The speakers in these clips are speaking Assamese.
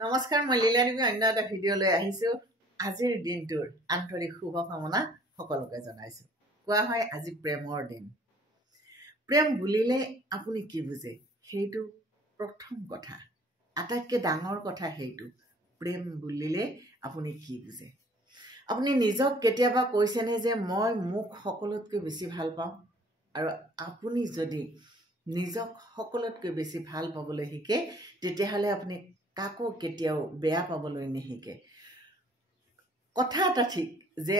নমস্কাৰ, মই লীলাদেৱী অন্য এটা ভিডিঅ' লৈ আহিছোঁ। আজিৰ দিনটোৰ আন্তৰিক শুভকামনা সকলোকে জনাইছোঁ। কোৱা হয় আজি প্ৰেমৰ দিন। প্ৰেম বুলিলে আপুনি কি বুজে? সেইটো প্ৰথম কথা, আটাইতকৈ ডাঙৰ কথা সেইটো। প্ৰেম বুলিলে আপুনি কি বুজে? আপুনি নিজক কেতিয়াবা কৈছেনে যে মই মোক সকলোতকৈ বেছি ভাল পাওঁ? আৰু আপুনি যদি নিজক সকলোতকৈ বেছি ভাল পাবলৈ শিকে, তেতিয়াহ'লে আপুনি কাকো কেতিয়াও বেয়া পাবলৈ নিশিকে। কথা এটা ঠিক যে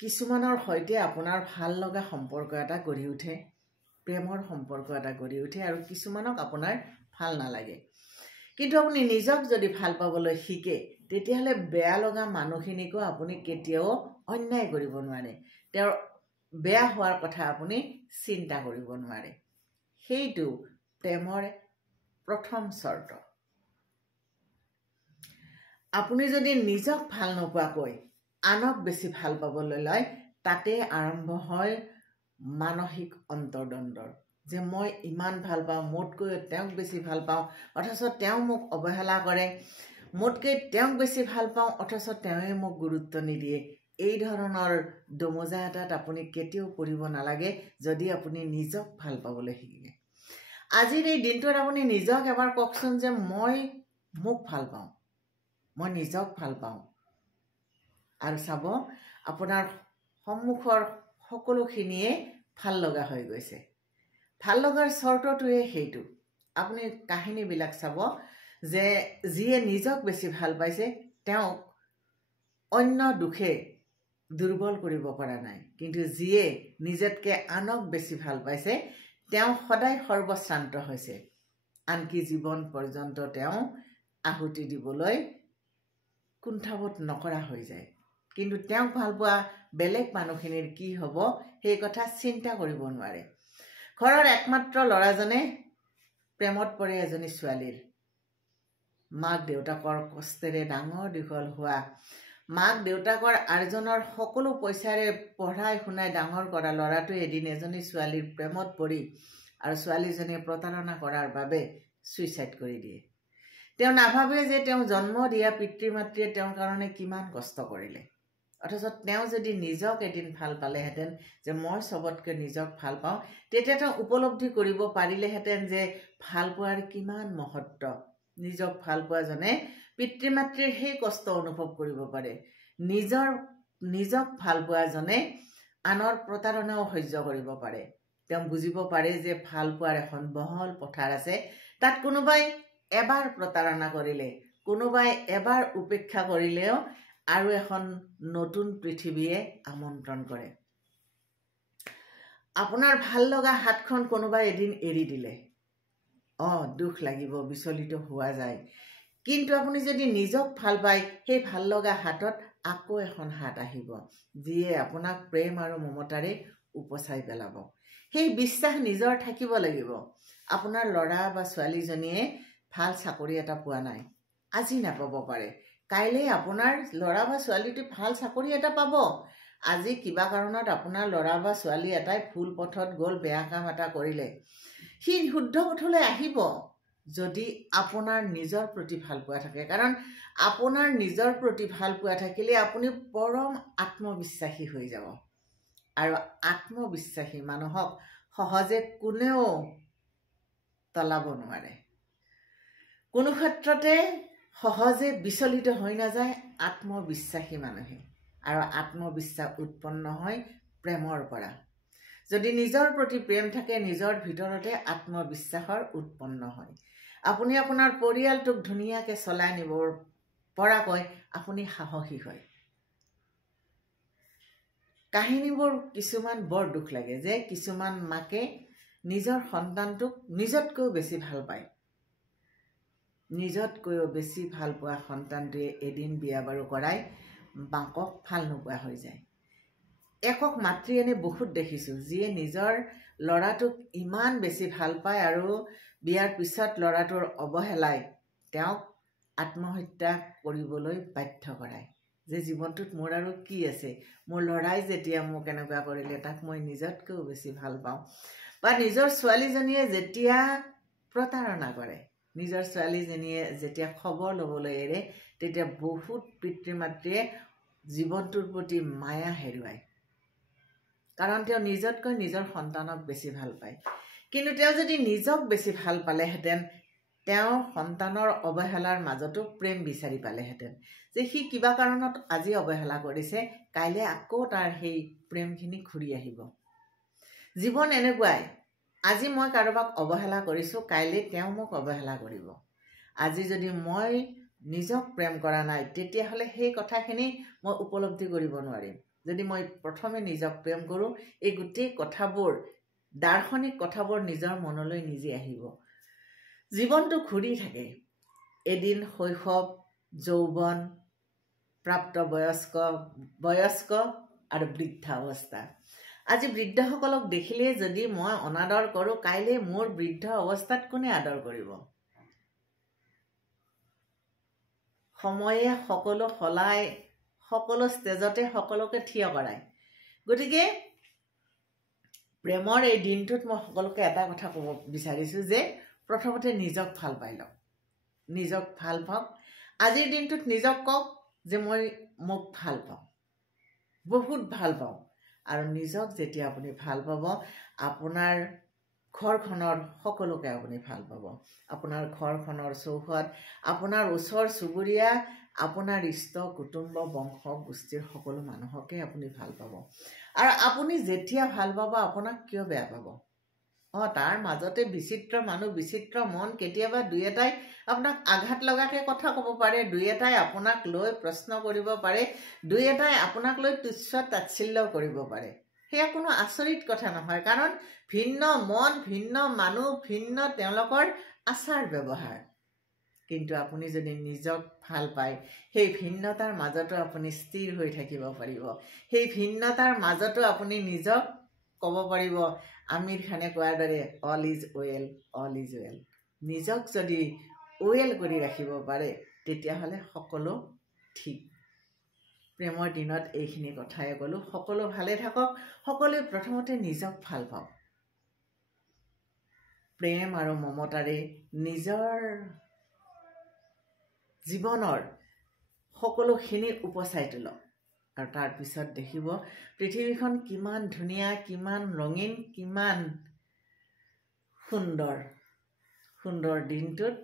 কিছুমানৰ সৈতে আপোনাৰ ভাল লগা সম্পৰ্ক এটা গঢ়ি উঠে, প্ৰেমৰ সম্পৰ্ক এটা গঢ়ি উঠে, আৰু কিছুমানক আপোনাৰ ভাল নালাগে। কিন্তু আপুনি নিজক যদি ভাল পাবলৈ শিকে, তেতিয়াহ'লে বেয়া লগা মানুহখিনিকো আপুনি কেতিয়াও অন্যায় কৰিব নোৱাৰে, তেওঁৰ বেয়া হোৱাৰ কথা আপুনি চিন্তা কৰিব নোৱাৰে। সেইটো প্ৰেমৰ প্ৰথম চৰ্ত। আপুনি যদি নিজক ভাল নোপোৱাকৈ আনক বেছি ভাল পাবলৈ লয়, তাতে আৰম্ভ হয় মানসিক অন্তৰ্দ্বন্দ্বৰ। যে মই ইমান ভাল পাওঁ, মোতকৈ তেওঁক বেছি ভাল পাওঁ, অথচ তেওঁ মোক অৱহেলা কৰে, মোতকৈ তেওঁক বেছি ভাল পাওঁ, অথচ তেওঁৱে মোক গুৰুত্ব নিদিয়ে। এই ধৰণৰ দমোজা এটাত আপুনি কেতিয়াও পৰিব নালাগে যদি আপুনি নিজক ভাল পাবলৈ শিকে। আজিৰ এই দিনটোত আপুনি নিজক এবাৰ কওকচোন যে মই মোক ভাল পাওঁ, মই নিজক ভাল পাওঁ, আৰু চাব আপোনাৰ সন্মুখৰ সকলোখিনিয়ে ভাল লগা হৈ গৈছে। ভাল লগাৰ চৰ্তটোৱে সেইটো। আপুনি কাহিনীবিলাক চাব যে যিয়ে নিজক বেছি ভাল পাইছে, তেওঁক অন্য দুখে দুৰ্বল কৰিব পৰা নাই, কিন্তু যিয়ে নিজতকৈ আনক বেছি ভাল পাইছে, তেওঁ সদায় সৰ্বশ্ৰান্ত হৈছে, আনকি জীৱন পৰ্যন্ত তেওঁ আহুতি দিবলৈ কুণ্ঠাবোধ নকৰা হৈ যায়। কিন্তু তেওঁক ভাল পোৱা বেলেগ মানুহখিনিৰ কি হ'ব সেই কথা চিন্তা কৰিব নোৱাৰে। ঘৰৰ একমাত্ৰ ল'ৰাজনে প্ৰেমত পৰে এজনী ছোৱালীৰ। মাক দেউতাকৰ কষ্টেৰে ডাঙৰ দীঘল হোৱা, মাক দেউতাকৰ আৰ্জনৰ সকলো পইচাৰে পঢ়াই শুনাই ডাঙৰ কৰা ল'ৰাটোৱে এদিন এজনী ছোৱালীৰ প্ৰেমত পৰি আৰু ছোৱালীজনীয়ে প্ৰতাৰণা কৰাৰ বাবে ছুইচাইড কৰি দিয়ে। তেওঁ নাভাবে যে তেওঁ জন্ম দিয়া পিতৃ মাতৃয়ে তেওঁৰ কাৰণে কিমান কষ্ট কৰিলে, অথচ তেওঁ যদি নিজক এদিন ভাল পালেহেঁতেন যে মই চবতকৈ নিজক ভাল পাওঁ, তেতিয়া তেওঁ উপলব্ধি কৰিব পাৰিলেহেঁতেন যে ভাল পোৱাৰ কিমান মহত্ব। নিজক ভাল পোৱাজনে পিতৃ মাতৃৰ সেই কষ্ট অনুভৱ কৰিব পাৰে। নিজক ভাল পোৱাজনে আনৰ প্ৰতাৰণাও সহ্য কৰিব পাৰে। তেওঁ বুজিব পাৰে যে ভাল পোৱাৰ এখন বহল পথাৰ আছে, তাত কোনোবাই এবাৰ প্ৰতাৰণা কৰিলে, কোনোবাই এবাৰ উপেক্ষা কৰিলেও আৰু এখন নতুন পৃথিৱীয়ে আমন্ত্ৰণ কৰে। আপোনাৰ ভাল লগা হাতখন কোনোবাই এদিন এৰি দিলে, দুখ লাগিব, বিচলিত হোৱা যায়। কিন্তু আপুনি যদি নিজক ভাল পায়, সেই ভাল লগা হাতত আকৌ এখন হাত আহিব, যিয়ে আপোনাক প্ৰেম আৰু মমতাৰে উপচাই পেলাব। সেই বিশ্বাস নিজৰ থাকিব লাগিব। আপোনাৰ ল'ৰা বা ছোৱালীজনীয়ে ভাল চাকৰি এটা পোৱা নাই, আজি নাপাব পাৰে, কাইলৈ আপোনাৰ ল'ৰা বা ছোৱালীটো ভাল চাকৰি এটা পাব। আজি কিবা কাৰণত আপোনাৰ ল'ৰা বা ছোৱালী এটাই ভুল পথত গ'ল, বেয়া কাম এটা কৰিলে, সি শুদ্ধ পথলৈ আহিব যদি আপোনাৰ নিজৰ প্ৰতি ভাল পোৱা থাকে। কাৰণ আপোনাৰ নিজৰ প্ৰতি ভাল পোৱা থাকিলে আপুনি পৰম আত্মবিশ্বাসী হৈ যাব, আৰু আত্মবিশ্বাসী মানুহক সহজে কোনেও তলাব নোৱাৰে। কোনো ক্ষেত্ৰতে সহজে বিচলিত হৈ নাযায় আত্মবিশ্বাসী মানুহে, আৰু আত্মবিশ্বাস উৎপন্ন হয় প্ৰেমৰ পৰা। যদি নিজৰ প্ৰতি প্ৰেম থাকে, নিজৰ ভিতৰতে আত্মবিশ্বাসৰ উৎপন্ন হয়। আপুনি আপোনাৰ পৰিয়ালটোক ধুনীয়াকৈ চলাই নিব পৰাকৈ আপুনি সাহসী হয়। কাহিনীবোৰ কিছুমান বৰ দুখ লাগে যে কিছুমান মাকে নিজৰ সন্তানটোক নিজতকৈও বেছি ভাল পায়। নিজতকৈও বেছি ভাল পোৱা সন্তানটোৱে এদিন বিয়া বাৰু কৰাই মাকক ভাল নোপোৱা হৈ যায়। একক মাতৃ এনে বহুত দেখিছোঁ, যিয়ে নিজৰ ল'ৰাটোক ইমান বেছি ভাল পায় আৰু বিয়াৰ পিছত ল'ৰাটোৰ অৱহেলাই তেওঁক আত্মহত্যা কৰিবলৈ বাধ্য কৰায়। যে জীৱনটোত মোৰ আৰু কি আছে, মোৰ ল'ৰাই যেতিয়া মোক এনেকুৱা কৰিলে, তাক মই নিজতকৈও বেছি ভাল পাওঁ। বা নিজৰ ছোৱালীজনীয়ে যেতিয়া প্ৰতাৰণা কৰে, নিজৰ ছোৱালীজনীয়ে যেতিয়া খবৰ ল'বলৈ এৰে তেতিয়া বহুত পিতৃ মাতৃয়ে জীৱনটোৰ প্ৰতি মায়া হেৰুৱায়, কাৰণ তেওঁ নিজতকৈ নিজৰ সন্তানক বেছি ভাল পায়। কিন্তু তেওঁ যদি নিজক বেছি ভাল পালেহেঁতেন তেওঁ সন্তানৰ অৱহেলাৰ মাজতো প্ৰেম বিচাৰি পালেহেঁতেন, যে সি কিবা কাৰণত আজি অৱহেলা কৰিছে, কাইলৈ আকৌ তাৰ সেই প্ৰেমখিনি ঘূৰি আহিব। জীৱন এনেকুৱাই, আজি মই কাৰোবাক অৱহেলা কৰিছোঁ, কাইলৈ তেওঁ মোক অৱহেলা কৰিব। আজি যদি মই নিজক প্ৰেম কৰা নাই তেতিয়াহ'লে সেই কথাখিনি মই উপলব্ধি কৰিব নোৱাৰিম। যদি মই প্ৰথমে নিজক প্ৰেম কৰোঁ, এই গোটেই কথাবোৰ দাৰ্শনিক কথাবোৰ নিজৰ মনলৈ নিজে আহিব। জীৱনটো ঘূৰি থাকে, এদিন শৈশৱ, যৌৱন, প্ৰাপ্তবয়স্ক আৰু বৃদ্ধাৱস্থা। আজি বৃদ্ধসকলক দেখিলে যদি মই অনাদৰ কৰোঁ, কাইলৈ মোৰ বৃদ্ধ অৱস্থাত কোনে আদৰ কৰিব? সময়ে সকলো সলাই, সকলো ষ্টেজতে সকলোকে থিয় কৰায়। গতিকে প্ৰেমৰ এই দিনটোত মই সকলোকে এটা কথা ক'ব বিচাৰিছোঁ যে প্ৰথমতে নিজক ভাল পাই লওক, নিজক ভাল পাওক। আজিৰ দিনটোত নিজক কওক যে মই মোক ভাল পাওঁ, বহুত ভাল পাওঁ। আৰু নিজক যেতিয়া আপুনি ভাল পাব, আপোনাৰ ঘৰখনৰ সকলোকে আপুনি ভাল পাব। আপোনাৰ ঘৰখনৰ চৌহদ, আপোনাৰ ওচৰ চুবুৰীয়া, আপোনাৰ ইষ্ট কুটুম্ব বংশ গোষ্ঠীৰ সকলো মানুহকে আপুনি ভাল পাব। আৰু আপুনি যেতিয়া ভাল পাব আপোনাক কিয় বেয়া পাব? তাৰ মাজতে বিচিত্ৰ মানুহ, বিচিত্ৰ মন, কেতিয়াবা দুই এটাই আপোনাক আঘাত লগাকৈ কথা ক'ব পাৰে, দুই এটাই আপোনাক লৈ প্ৰশ্ন কৰিব পাৰে, দুই এটাই আপোনাক লৈ তুচ্ছ তাচ্ছিল্য কৰিব পাৰে। সেয়া কোনো আচৰিত কথা নহয়, কাৰণ ভিন্ন মন, ভিন্ন মানুহ, ভিন্ন তেওঁলোকৰ আচাৰ ব্যৱহাৰ। কিন্তু আপুনি যদি নিজক ভাল পায়, সেই ভিন্নতাৰ মাজতো আপুনি স্থিৰ হৈ থাকিব পাৰিব। সেই ভিন্নতাৰ মাজতো আপুনি নিজক ক'ব পাৰিব, আমিৰ খানে কোৱাৰ দৰে all is well, all is well. নিজক যদি ৱেল কৰি ৰাখিব পাৰে তেতিয়াহ'লে সকলো ঠিক। প্ৰেমৰ দিনত এইখিনি কথাই ক'লোঁ। সকলো ভালে থাকক, সকলোৱে প্ৰথমতে নিজক ভাল পাওক। প্ৰেম আৰু মমতাৰে নিজৰ জীৱনৰ সকলোখিনি উপচাই তোলক, আৰু তাৰপিছত দেখিব পৃথিৱীখন কিমান ধুনীয়া, কিমান ৰঙীন, কিমান সুন্দৰ। সুন্দৰ দিনটোত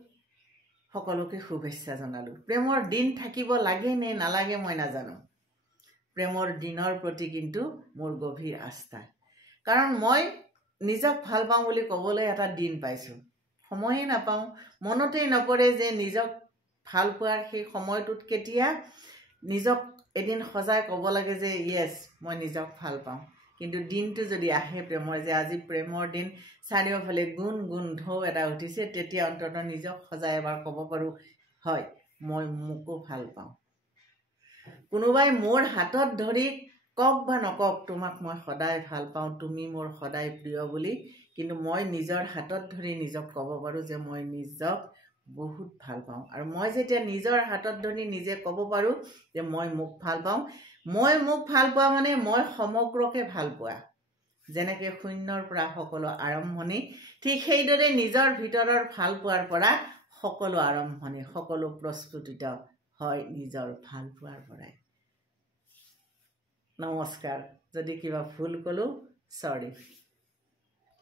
সকলোকে শুভেচ্ছা জনালোঁ। প্ৰেমৰ দিন থাকিব লাগে নে নালাগে মই নাজানো। প্ৰেমৰ দিনৰ প্ৰতি কিন্তু মোৰ গভীৰ আস্থা, কাৰণ মই নিজক ভাল পাওঁ বুলি ক'বলৈ এটা দিন পাইছোঁ। সময়ে নাপাওঁ, মনতেই নপৰে যে নিজক ভাল পোৱাৰ সেই সময়টোত কেতিয়া নিজক এদিন সজাই ক'ব লাগে যে য়েছ মই নিজক ভাল পাওঁ। কিন্তু দিনটো যদি আহে প্ৰেমৰ, যে আজি প্ৰেমৰ দিন, চাৰিওফালে গুণ গুণ ঢৌ এটা উঠিছে, তেতিয়া অন্ততঃ নিজক সজাই এবাৰ ক'ব পাৰোঁ, হয় মই মোকো ভাল পাওঁ। কোনোবাই মোৰ হাতত ধৰি কওক বা নকওক তোমাক মই সদায় ভাল পাওঁ, তুমি মোৰ সদায় প্ৰিয় বুলি, কিন্তু মই নিজৰ হাতত ধৰি নিজক ক'ব পাৰোঁ যে মই নিজক বহুত ভাল পাওঁ। আৰু মই যেতিয়া নিজৰ হাতত ধৰি নিজে ক'ব পাৰোঁ যে মই মোক ভাল পাওঁ, মই মোক ভাল পোৱা মানে মই সমগ্ৰকে ভাল পোৱা। যেনেকৈ শূন্যৰ পৰা সকলো আৰম্ভণি, ঠিক সেইদৰে নিজৰ ভিতৰৰ ভাল পোৱাৰ পৰা সকলো আৰম্ভণি, সকলো প্ৰস্ফুটিত হয় নিজৰ ভাল পোৱাৰ পৰাই। নমস্কাৰ। যদি কিবা ভুল ক'লোঁ, চৰি।